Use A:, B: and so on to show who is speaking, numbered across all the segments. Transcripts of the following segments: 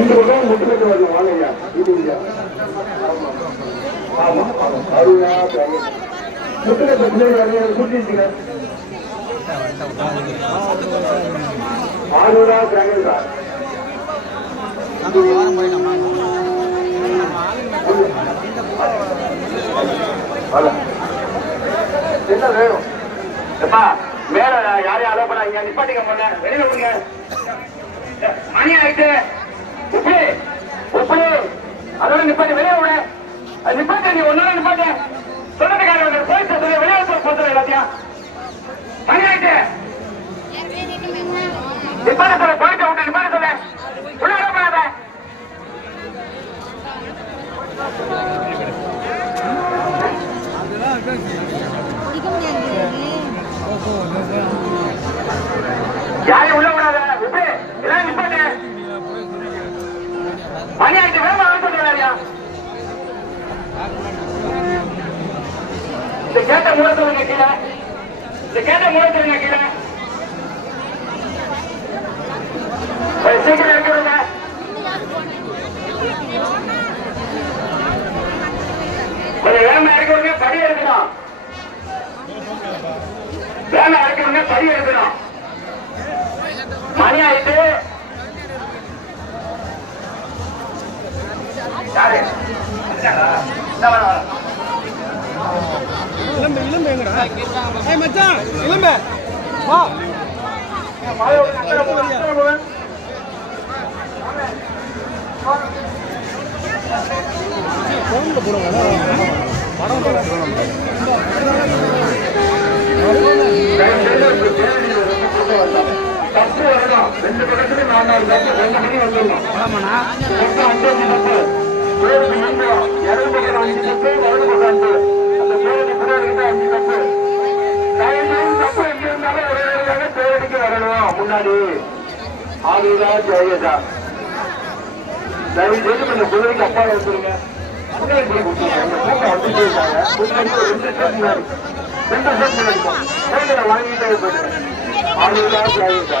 A: ரெண்டு பக்கம் முட்டுக்கட்டு வரணும் வாங்கய்யா இது இல்லையா? ஆமா ஆமா. அருணா முட்டுக்கட்டு கூட்டிட்டு ஆறுரூவா கிராங்க சார் என்ன வேணும்? எப்பா மேல யாரையும் அலோ பண்ணாங்க நிப்பாட்டிக்க போன வெளியில மணி ஆயிட்டு. அதோட நிப்பாட்டி வெளியே விட. அது நிப்பாட்ட நீ? ஒன்னால நிப்பாட்ட சொன்னதுக்காக போய் சொல்லு வெளியே போய் சொல்ல எல்லாத்தையும் தங்கிட்டு ஆயிட்டு நிப்பாட்ட சொல்ல போயிட்டு விட்டு நிப்பாட்ட சொல்ல. உள்ள
B: போகாத
A: யாரையும் உள்ள விடாத உப்பு எல்லாம் நிப்பாட்டு மணி ஆயிட்டு வேமா வர சொல்லுங்க இந்த கேட்ட மூட சொல்லுங்க கீழே இந்த கேட்ட மூட சொல்லுங்க கீழே கொஞ்சம் சீக்கிரம் இருக்கிறது கொஞ்சம் வேகமா இருக்கிறவங்க படி எடுக்கணும் வேகமா இருக்கிறவங்க படி எடுக்கணும் மணி ஆயிட்டு யாரு
C: இளம்பு இளம்பு எங்கடா ஏய் மச்சான் இளம்பு வா
A: மாயோட
C: போடுவாங்க படம்
A: ரெண்டு பக்கத்துலயும் நாலு ரெண்டு மணி வந்துடணும். மொத்தம் அஞ்சு தப்பு. பேருக்கு இயந்திரம். அஞ்சு தப்பு, வலது பக்கம் அஞ்சு. அந்த பேரணி பின்னாடி அஞ்சு தப்பு. தப்பு இருந்தாலும் வரணும் முன்னாடி ஆளுதா ஜெயதா தயவு செய்து கொஞ்சம் குதிரைக்கு அப்பா வந்துருங்க முன்னாடி போய் கொடுத்துருங்க. கூட்டம் வந்துட்டே இருக்காங்க. முன்னாடி ஒரு ரெண்டு ஸ்டெப் முன்னாடி. ரெண்டு ஸ்டெப் முன்னாடி வாங்கிட்டே போயிடுங்க. ஜெயதா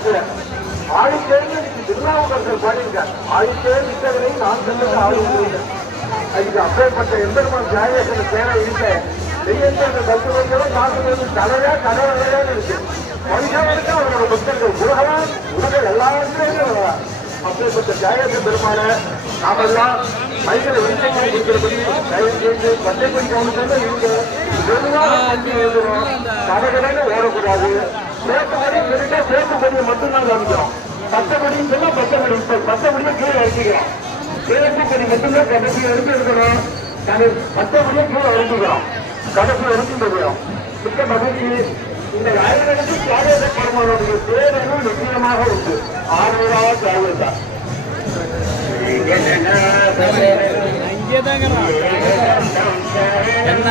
A: அனுமதி கொடுக்கிறேன் திருநாவுக்கரசர் பாடியிருக்கார். ஆழி சேர்ந்து நான் கண்டது ஆளூர் அதுக்கு அப்பேற்பட்ட எம்பெருமான் தியாகேசன சேர இருக்க செய்யந்த தத்துவங்களும் காசுகளுக்கு தலையா கடவுளையா இருக்கு. மனுஷனுக்கு அவரோட பக்தர்கள் உலகம் உலகம் எல்லாருமே அப்பேற்பட்ட தியாகேச பெருமான நாமெல்லாம் மைகளை விருச்சம் கொடுக்கிறபடி தயவு செய்து எழுதுறோம். கடகடன்னு ஓடக்கூடாது. சேர்த்தபடி பெருட்டா சேர்த்தபடியை மட்டும்தான் காமிக்கிறோம். பத்தபடி சொன்னா பத்தபடி இப்ப பத்தபடியை கீழே இறக்கிக்கிறோம். தேசப்படி மட்டும்தான் கடைசி வரைக்கும் இருக்கணும். நாங்கள் மற்றபடியே கீழே இறங்கிக்கிறோம் கடைசி வரைக்கும் தெரியும் மிக்க மகிழ்ச்சி. இந்த ஆயுதங்களுக்கு தியாகேத பெருமானுடைய நிச்சயமாக உண்டு. ஆறுவதாக தியாகேதா
C: என்ன?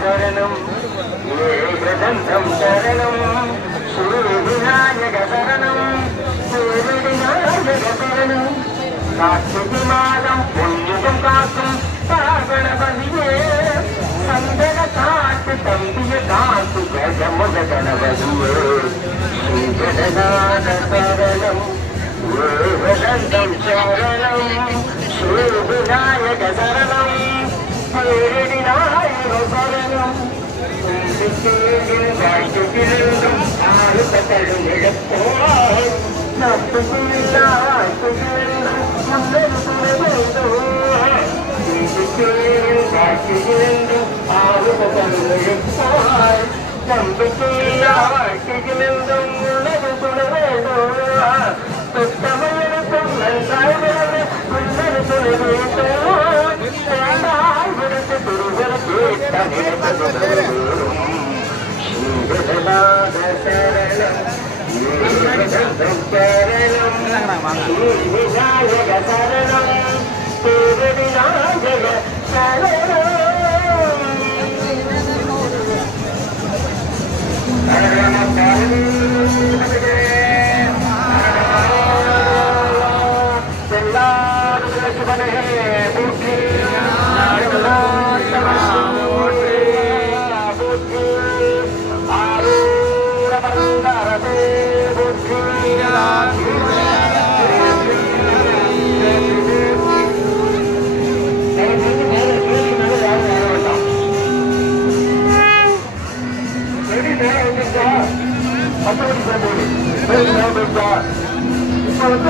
A: சரணம் ஏகதந்தம் சரணம் சூரியநாயக சரணம் சூரியநாயக சரணம் காட்சி மாதம் பொன்னிடம் காக்கும் கணபதியே சந்தன காட்டு தம்பிய காத்து கஜமுக கணபதியே ஸ்ரீகடநாத சரணம் ஏகதந்தம் சரணம் சூரியநாயக சரணம் பேரிடினா
C: சரணம் வாழ்க்கையிலும் ஆறுபட்டடும் இழப்போம் வாழ்க்கையிலும் ஆறுபட்டடும் இழப்போம் வாழ்க்கையிலும் உள்ளது
A: శరణం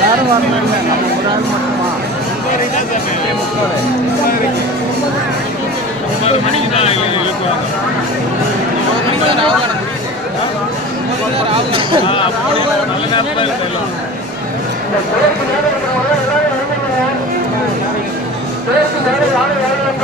A: யாரும் வரணும் இல்லை நம்ம ஒரு ஆள் மட்டுமா
C: எல்லாம்